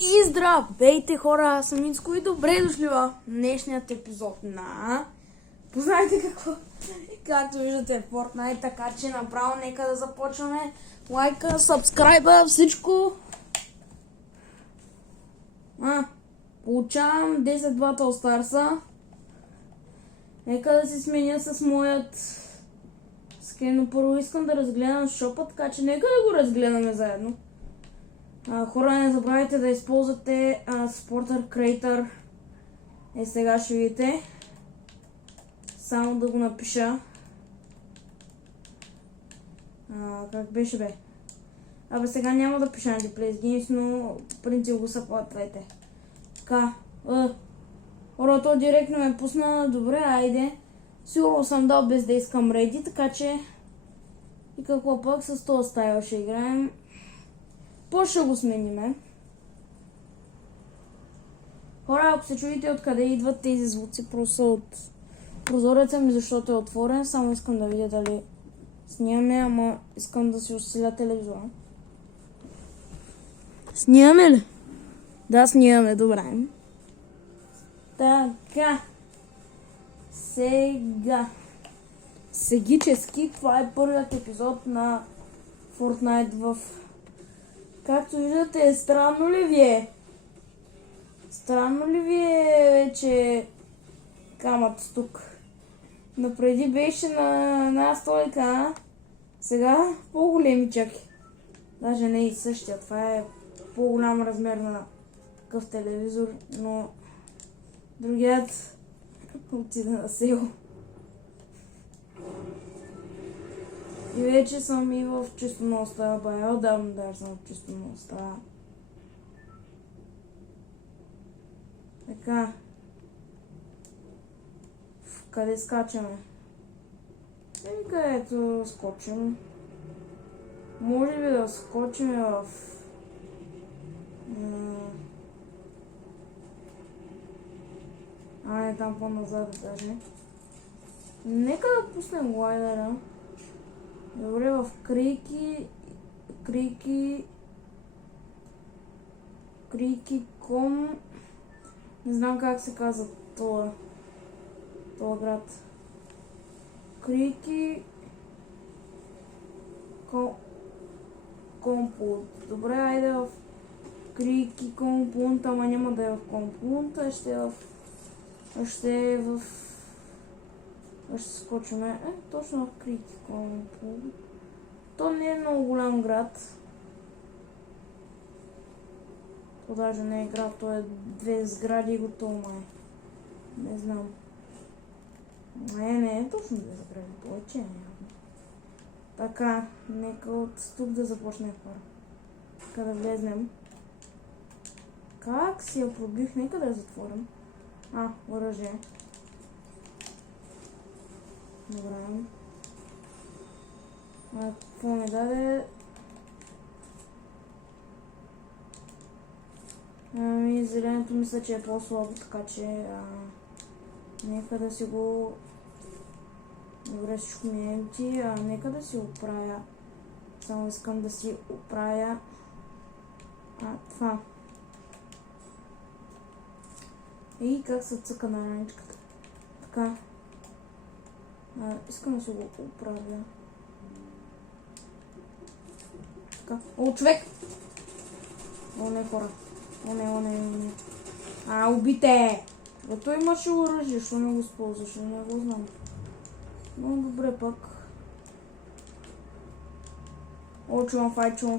И здравейте хора, аз съм Инско и добре дошли в днешният епизод на... Познайте какво? Както виждате Fortnite, така че направо нека да започваме. Лайка, сабскрайба, всичко. Получавам 10 Battle Stars. Нека да си сменя с моят скин, но първо искам да разгледам шопа, така че нека да го разгледаме заедно. Хора, не забравяйте да използвате Supporter Creator. Сега ще видите. Само да го напиша. Как беше бе? Сега няма да пиша Anti-Place Games, но в принцип го съплатвайте. Така. Хора, то директно ме пусна. Добре, айде. Сигурно съм дал без да искам ready, така че... И какво пък с този стайл ще играем. Ще го смениме. Хора, ако се чуете откъде идват тези звуци, просто от прозореца ми, защото е отворен. Само искам да видя дали снимаме, ама искам да си усиля телевизора. Снимаме ли? Да, снимаме, добре. Така. Сегически, това е първият епизод на Fortnite в... Както виждате, странно ли ви е? Странно ли ви е вече камът тук? Напреди беше на една стойка, сега по-големи чаки. Даже не и същия, това е по-голям размер на такъв телевизор, но другият отида на село. И вече съм и в чистоността, бая отдавна даже съм в чистоността. Така. Къде скачаме? Където скочим. Може би да скочим в... не там по-назад даже. Нека да пуснем глайдера. Добре, в Крики.com. Не знам как се казва това град. Компунт. Добре, айде в Крики Компунт, ама няма да е в Компунт, а ще скочим. Точно в Крики Компунт. То не е много голям град. То даже не е град, то е 2 сгради и готово май. Не знам. Не е точно 2 сгради, повече е. Така, нека от тук да започнем хора. Така да влезнем. Как си я пробих? Нека да я затворим. Оръжие. Добре. Какво ми даде? Зеленото мисля, че е по-слабо, така че нека да си го... Добре, всичко ми е empty, нека да си оправя. Само искам да си оправя това. И как се цъка на раничката. Така. Искам да си го оправя. Така. Човек! Не, хора. Не. Убите! Той имаше оръжие, що не го използваш, не го знам. Но добре пък. Чувам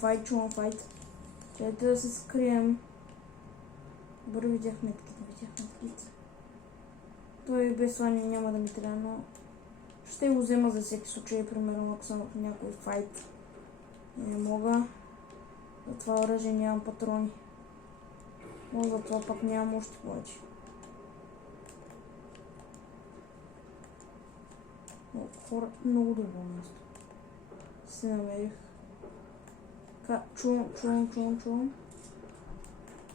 файт. Чайте да се скрием. Добре, видях метките. Той без това няма да ми трябва, но ще го взема за всеки случай, примерно ако съм в някой файт. Не мога. За това оръжие нямам патрони. Но за това пък нямам още повече. Хора, много добро място. Си намерих. Чувам.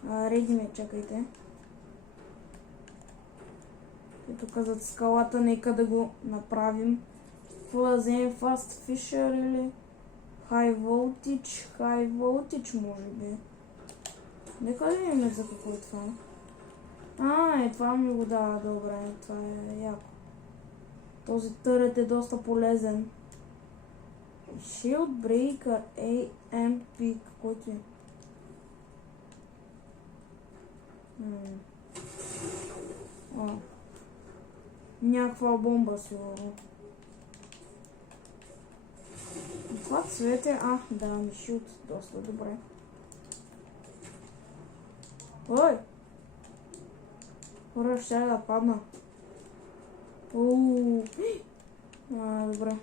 Реди ме, чакайте. Ето казват скалата, нека да го направим. Какво да вземем? Fast Fisher или High Voltage? High Voltage може би. Нека да видим за какво е това. Това ми го дава, добре, това е яко. Този търет е доста полезен. Shield Breaker AMP, който е. Някаква бомба сигурно. Това цвет е... да, ми шут. Доста добре. Ой! Хора, ще да падна. Добре.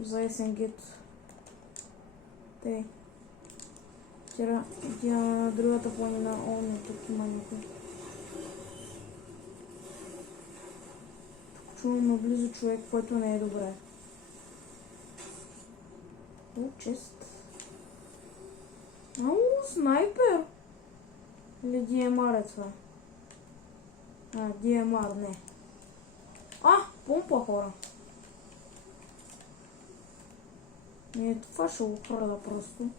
За SNG-то. Тей. Вчера отиваме на другата планина. Не, тук има някой. Тук чувам наблизо човек, който не е добре. Чест. Снайпер! Или DMR е това? DMR, не. Помпа, хора. Това ще го хвърля просто.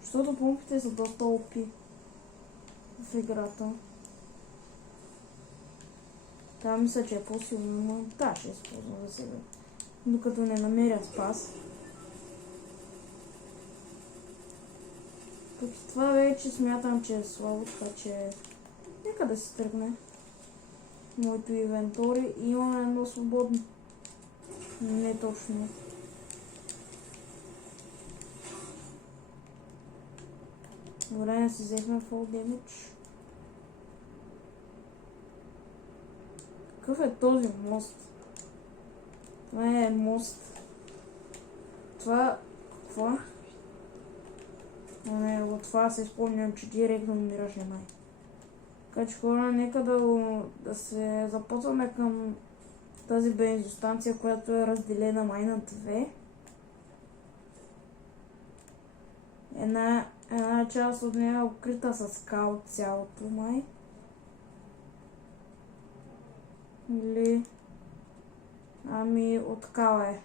Защото помпите са доста OP в играта. Та мисля, че е по-силно, но ще използвам за себе. Докато не намеря спас. Пък това вече смятам, че е слабо, така че нека да си тръгне. Моето инвентори и имаме едно свободно. Не точно. Добре, не си взехме full damage. Какъв е този мост? Това е мост. Това... Какво? От това се спомням, че директно умираш май. Така че хора, нека да се започваме към тази бензостанция, която е разделена май на две. Една част от нея е укрита с скал цялото май. Или... от скала е.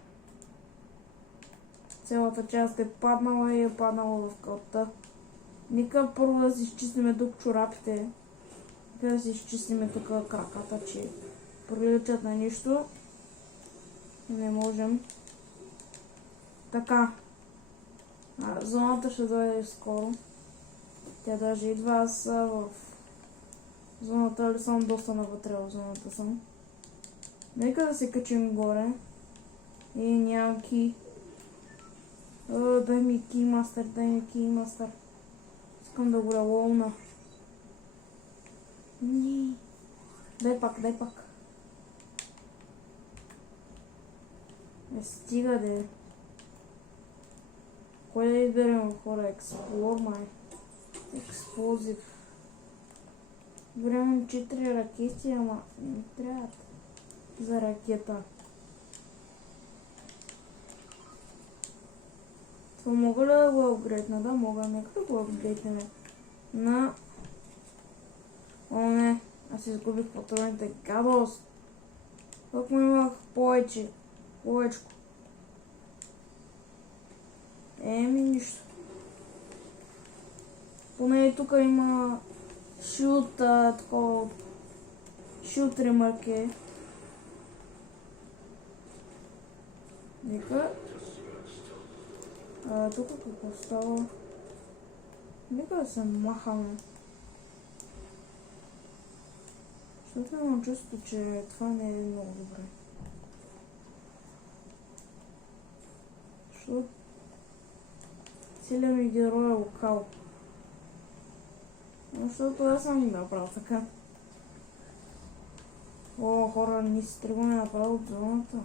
Цялата част е паднала и е паднала в кълта. Нека първо да си изчистиме тук чорапите. Нека да си изчистиме тук краката, че приличат на нищо. Не можем. Така. Зоната ще дойде скоро. Тя даже идва. Аз в зоната, ли съм доста навътре в зоната съм. Нека да се качим горе. И нямам ки. Дай ми кеймастър, Искам да го релоуна. Дай пак. Стига де. Кой да изберем, хора? Експлор май. Експлозив. Време 4 ракети, ама не трябва за ракета. Това мога ли да го апгрейдна? Да, мога. Нека да го апгрейднем. Не. Аз изгубих патроните. Гадост. Тук му имах повече. Повечко. Нищо. Поне и тук има шилд, такова. Шилд ремарке. Нека. Тук какво става? Нека да се махаме. Защото имам чувство, че това не е много добре. Защото целият ми герой е локал. Защото аз съм направил така. Хора, ние си тръгваме направо от зоната.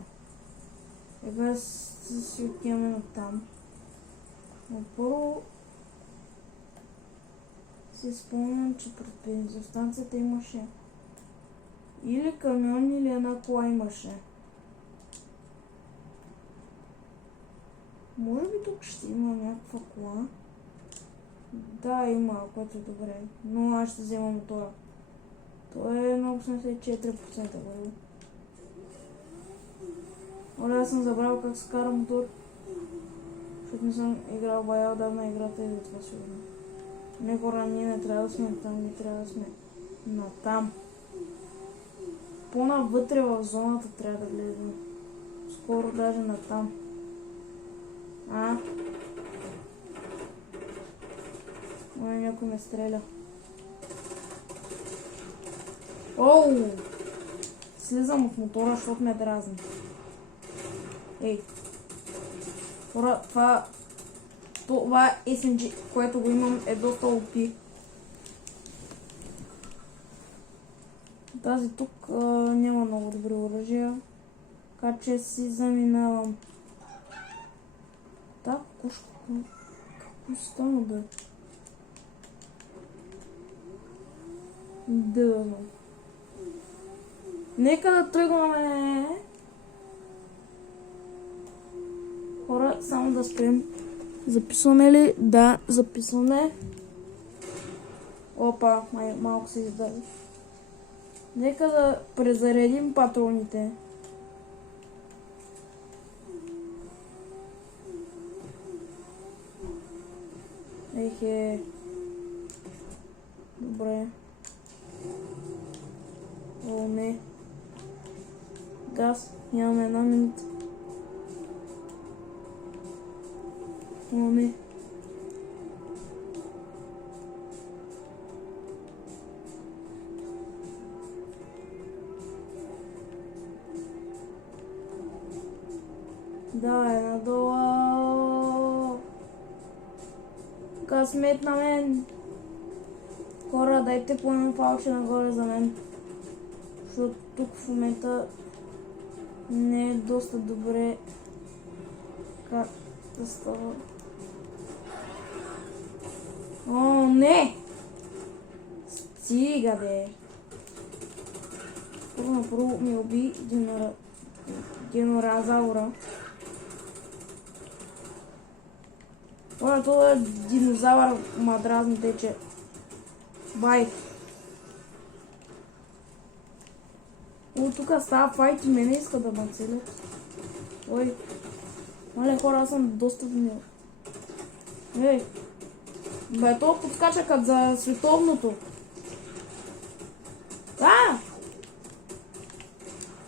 Без си отиваме на там. Но първо си спомням, че пред бензостанцията имаше или камион, или една кола имаше. Може би тук ще има някаква кола. Да, има, което е добре. Но аз ще взема мотора. Той е на 84% горе. Оля, аз съм забравил как се кара мотор. Защото не съм играл бая отдавна играта и това сигурно. Не, хора, ние не трябва да сме там, ние трябва да сме натам. По-навътре в зоната трябва да влезем. Скоро даже натам. Ой, някой ме стреля. Оу! Слизам от мотора, защото ме дразни. Ей! Хора, това SMG, което го имам, е доста OP. Тази тук няма много добри оръжия. Така че си заминавам. Так, кошка. Какво стана, бе? Да. Нека да тръгваме. Хора, само да спрем. Записваме ли? Да, записваме. Опа, малко се издаде. Нека да презаредим патроните. Ехе. Добре. О, не. Газ. Нямаме една минута. О, не. Давай надолу. Късмет на мен. Хора, дайте по едно палче нагоре за мен. Защото тук в момента не е доста добре как да става. О, не! Стига, бе! Първо ми уби динозавра. Оля, това е динозавър, ма дразни тече. Бай! О, тук става файт и мене иска да ме целят. Ой! Мале, хора, аз съм доста винил. Ей! Бе, то подскача като за световното.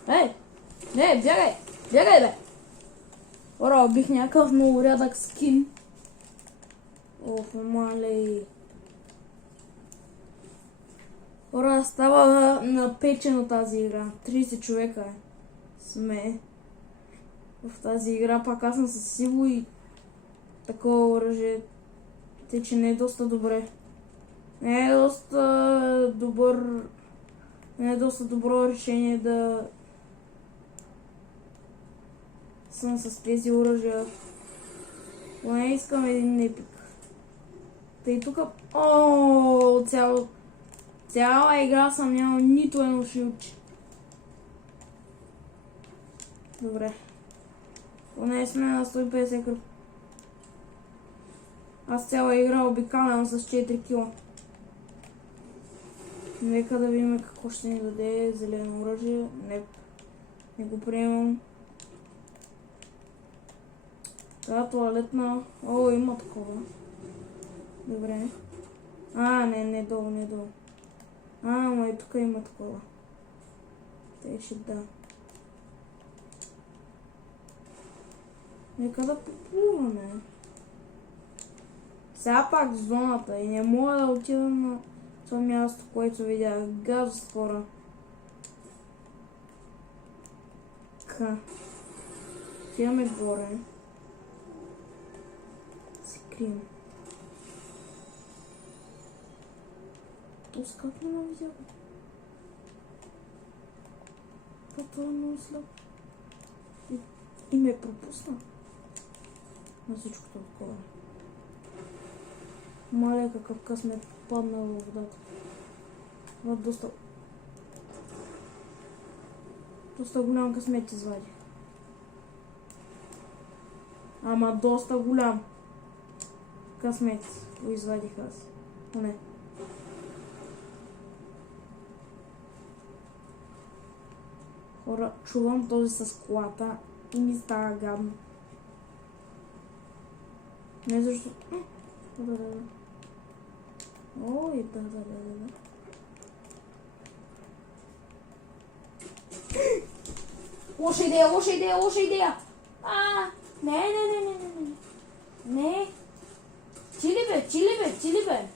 Ей! Не, бягай! Бягай, бе! Хора, убих някакъв много рядък скин. Ох, мале. Хора, става напечено тази игра. 30 човека сме в тази игра. Пак аз съм със сило и такова оръжие. Те, че не е доста добре. Не е доста добро решение да съм с тези оръжия. Не искам един епик. Тъй тук... Цяла игра съм нямал нито едно шилче. Добре. Поне сме на 150 кръв. Аз цяла игра обикалям с 4 кила. Нека да видим какво ще ни даде зелено оръжие. Не го приемам. Това туалетна... О, има такова. Добре. Не долу, не долу. Ама и тук има такова. Те ще да. Нека да поплуваме. Сега пак зоната и не мога да отидам на това място, което видях. Газост, хора. Отиваме горе. Се крием. Как не ме видя? Това е много слаб. И ме пропусна. На всичкото отгоре. Маля, какъв късмет паднал във водата. Това доста голям късмет извадих. Ама доста голям късмет го извадих аз. Не. Хора, чувам този с колата И ми става гадно. Не защо... Да. Ой, да. Лоша идея! Не. Не. Чили бе.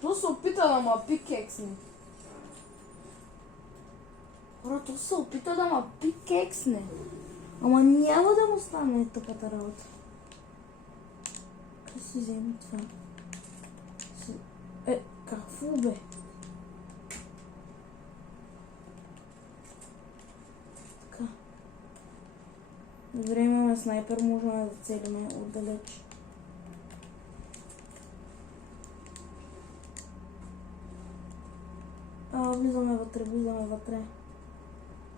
То се опита да ма пикексне. То се опита да ма пикексне. Ама няма да му стане тъпата работа. Как си взема това? Какво бе? Така. Добре, имаме снайпер, можем да целиме отдалеч. Влизаме вътре.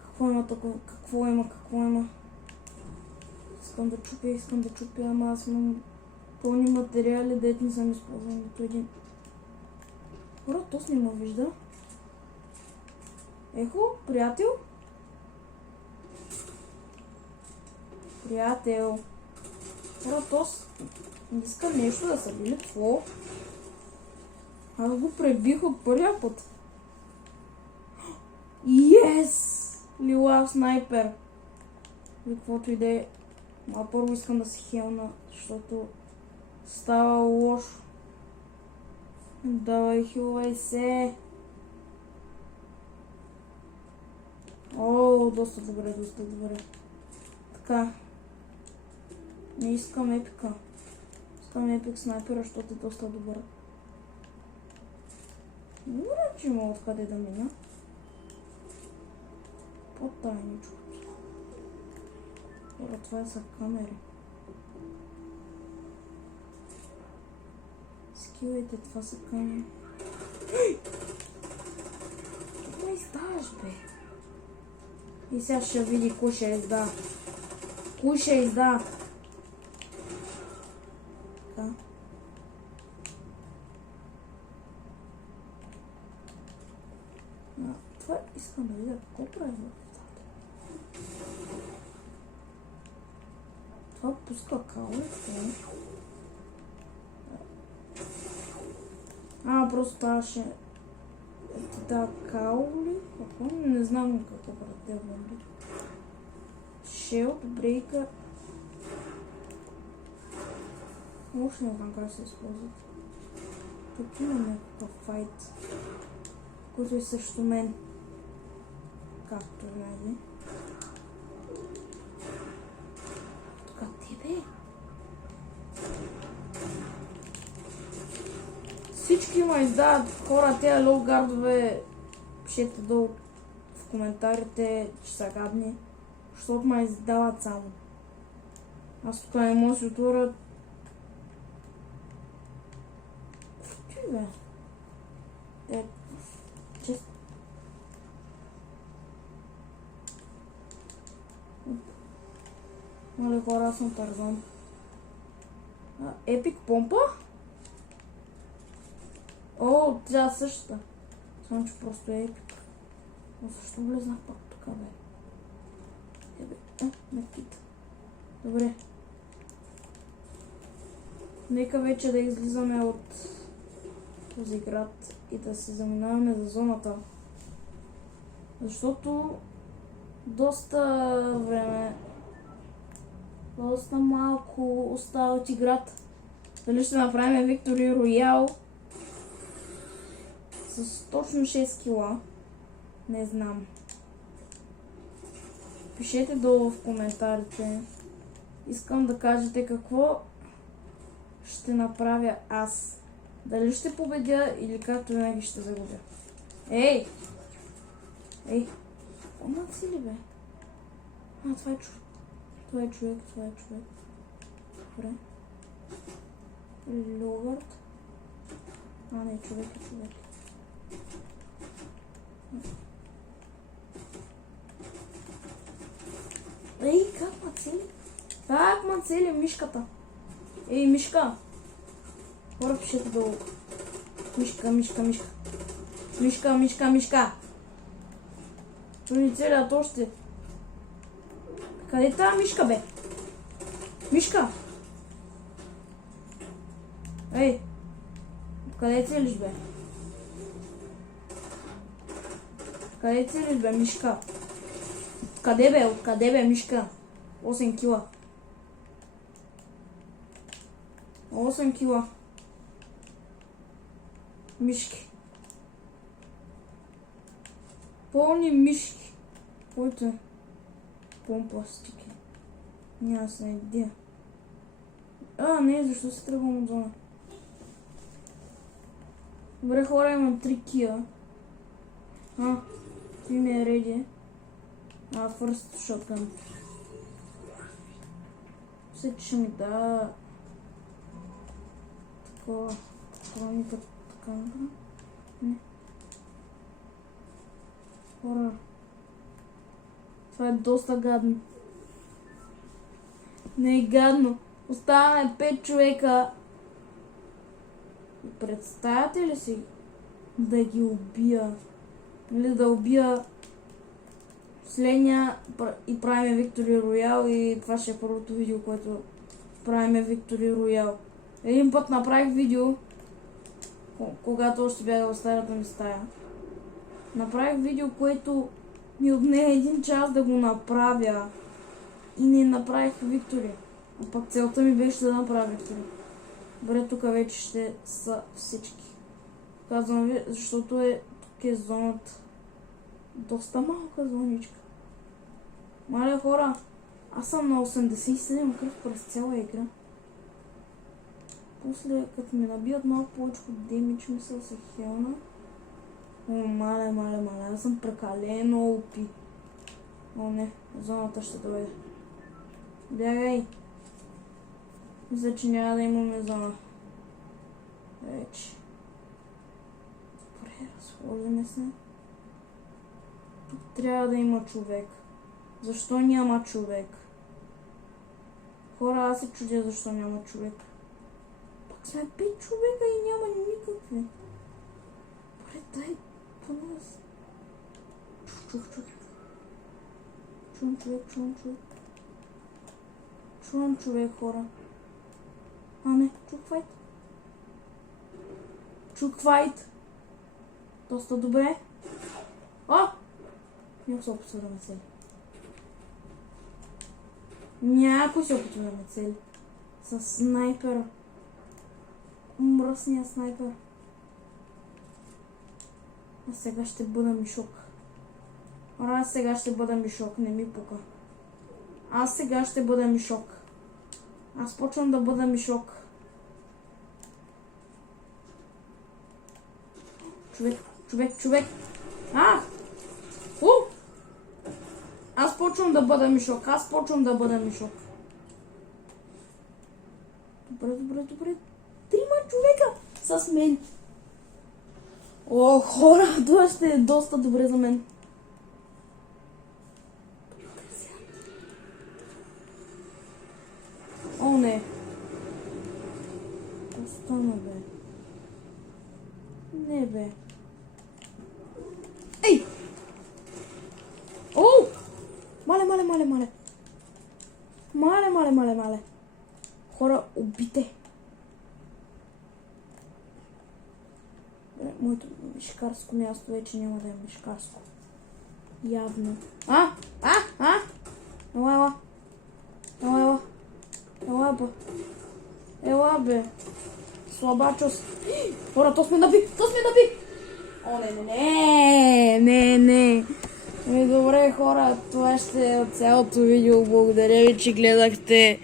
Какво има? Искам да чупя, ама аз имам пълни материали, дето не съм използвал нито един. То с не ме вижда. Ехо, приятел? Тос не иска нещо да са били. Какво? Аз го пребих от първия път. Yes! Лилав снайпер. Или каквото и да е. Първо искам да се хелна, защото става лошо. Давай, хилвай се. Доста добре. Така. Не искам епика. Искам епик снайпера, защото е доста добър. Добре, че има откъде да мина. По-тайничко. Това са камери. Скилайте, това са камери. Какво издаваш, бе? И сега ще види кой ще изда. Така. Това искам да видя какво прави. Това пуска као. Просто трябваше да као ли? Какво? Не знам какво прави бомби. Шелд, брейка. Още не знам как се използват. Тук има някакъв файт, който е срещу мен. Както винаги. Всички ме издават хора, тези лоугардове. Пишете долу в коментарите, че са гадни, защото ме издават само. Аз тук не мога да си отворя. Ти бе? Често. Мале хора, аз съм Тарзан. Епик помпа? Тя същата. Само, че просто е епик. Но защо влезнах пак тук, бе? Медкит. Добре. Нека вече да излизаме от този град и да се заминаваме за зоната. Защото доста време, доста малко остава от играта. Дали ще направим Victory Royale с точно 6 кила? Не знам. Пишете долу в коментарите. Искам да кажете какво ще направя аз. Дали ще победя или както винаги ще загубя. Ей! Помак си ли, бе? Това е човек. Добре. Логард. Не, човек. Как ма цели мишката? Мишка! Хора, пишете долу. Мишка. Чуди целият още. Къде е тази мишка, бе? Мишка! Ей! Къде целиш, бе? Къде целиш, бе, мишка? Къде, бе? Откъде, бе, мишка? 8 кила. 8 кила. Мишки. Пълни мишки. Който е? Пластики. Няма се идея. Не, защо се тръгвам от зона? Добре, хора, имам 3 кила. Ти ми е реди. First shotgun. Мисля, че ще ми да... Такова... Хроника така. Не. Хора. Това е доста гадно. Не е гадно. Оставаме 5 човека. Представяте ли си да ги убия? Или да убия последния и правим Victory Royale и това ще е първото видео, което правим Victory Royale. Един път направих видео, когато още бях в старата ми стая. Направих видео, което ми отне 1 час да го направя и не направих Victory. А пък целта ми беше да направя Victory. Добре, тук вече ще са всички. Казвам ви, защото тук е зоната. Доста малка зоничка. Мале хора, аз съм на 87 кръв през цяла игра. После, като ми набият малко повече демидж, мисля се хелна. Мале, аз съм прекалено опит. Не, зоната ще дойде. Бягай. Мисля, че няма да имаме зона. Вече. Добре, разхождаме се. Тук трябва да има човек. Защо няма човек? Хора, аз се чудя защо няма човек. Пак сме 5 човека и няма никакви. Добре, дай по нас. Чувам човек, хора. Не, чук файт. Доста добре. Някой се опитва да ме цели. Някой се опитва да ме цели. С снайпер. Мръсния снайпер. А сега ще бъда мишок. Аз сега ще бъда мишок, не ми пука. Аз сега ще бъда мишок. Аз почвам да бъда мишок. Човек. Аз почвам да бъда мишок. Добре. 3 човека с мен. Хора, това ще е доста добре за мен. Не. Остана, бе. Не, бе. Ей! Мале. Хора, убите. Моето мишкарско място вече няма да е мишкарско. Явно. Ела, бе. Слабачос. Хора, то сме наби. Не. Добре, хора, това ще е от цялото видео. Благодаря ви, че гледахте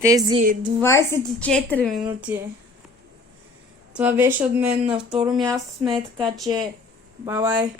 тези 24 минути. Това беше от мен. На второ място сме, така че бай-бай.